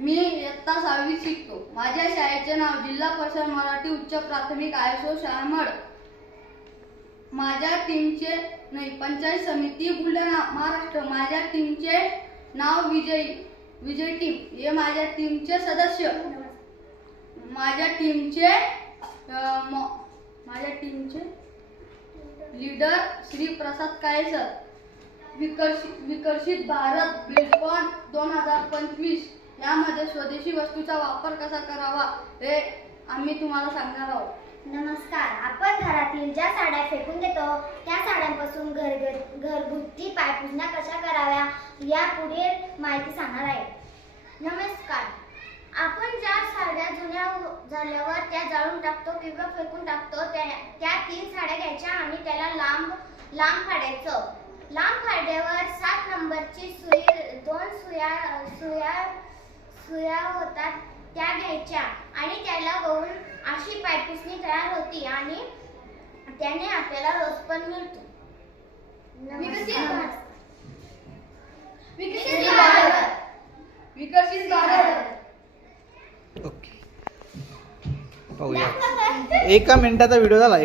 मी इयत्ता 6वी शिकतो. माझ्या शाळेचे नाव जिल्हा परिषद मराठी उच्च प्राथमिक ISO शाळमड. माझ्या टीमचे पंचायत समिती बुलढाणा महाराष्ट्र. माझ्या टीमचे नाव विजय टीम. हे माझ्या टीमचे सदस्य. माझ्या टीमचे लीडर श्री प्रसाद काळे सर. विकसित भारत बिल्डकॉन 2025 यामध्ये स्वदेशी वस्तूचा वापर कसा करावा हे आम्ही तुम्हाला सांगणार आहोत. नमस्कार. आपण घरातील ज्या साड्या फेकून देतो त्या साड्यांपासून घरगुती पायपुसण्या कशा कराव्या या पुढे माहिती सांगणार आहे. नमस्कार. आपण ज्या साड्या जुन्या झाल्यावर त्या जाळून टाकतो किंवा फेकून टाकतो त्या 3 साड्या घ्यायच्या आणि त्याला लांब फाडायचं. लांब फाडल्यावर 7 नंबरची सुई 2 सुया होतात त्या घ्यायच्या आणि त्याला वळून अशी पायपुसणी तयार होती आणि त्याने आपल्याला रोज पण मिळतो. विकसित भारत. ओके, पाहूया. 1 मिनिटाचा व्हिडिओ झाला.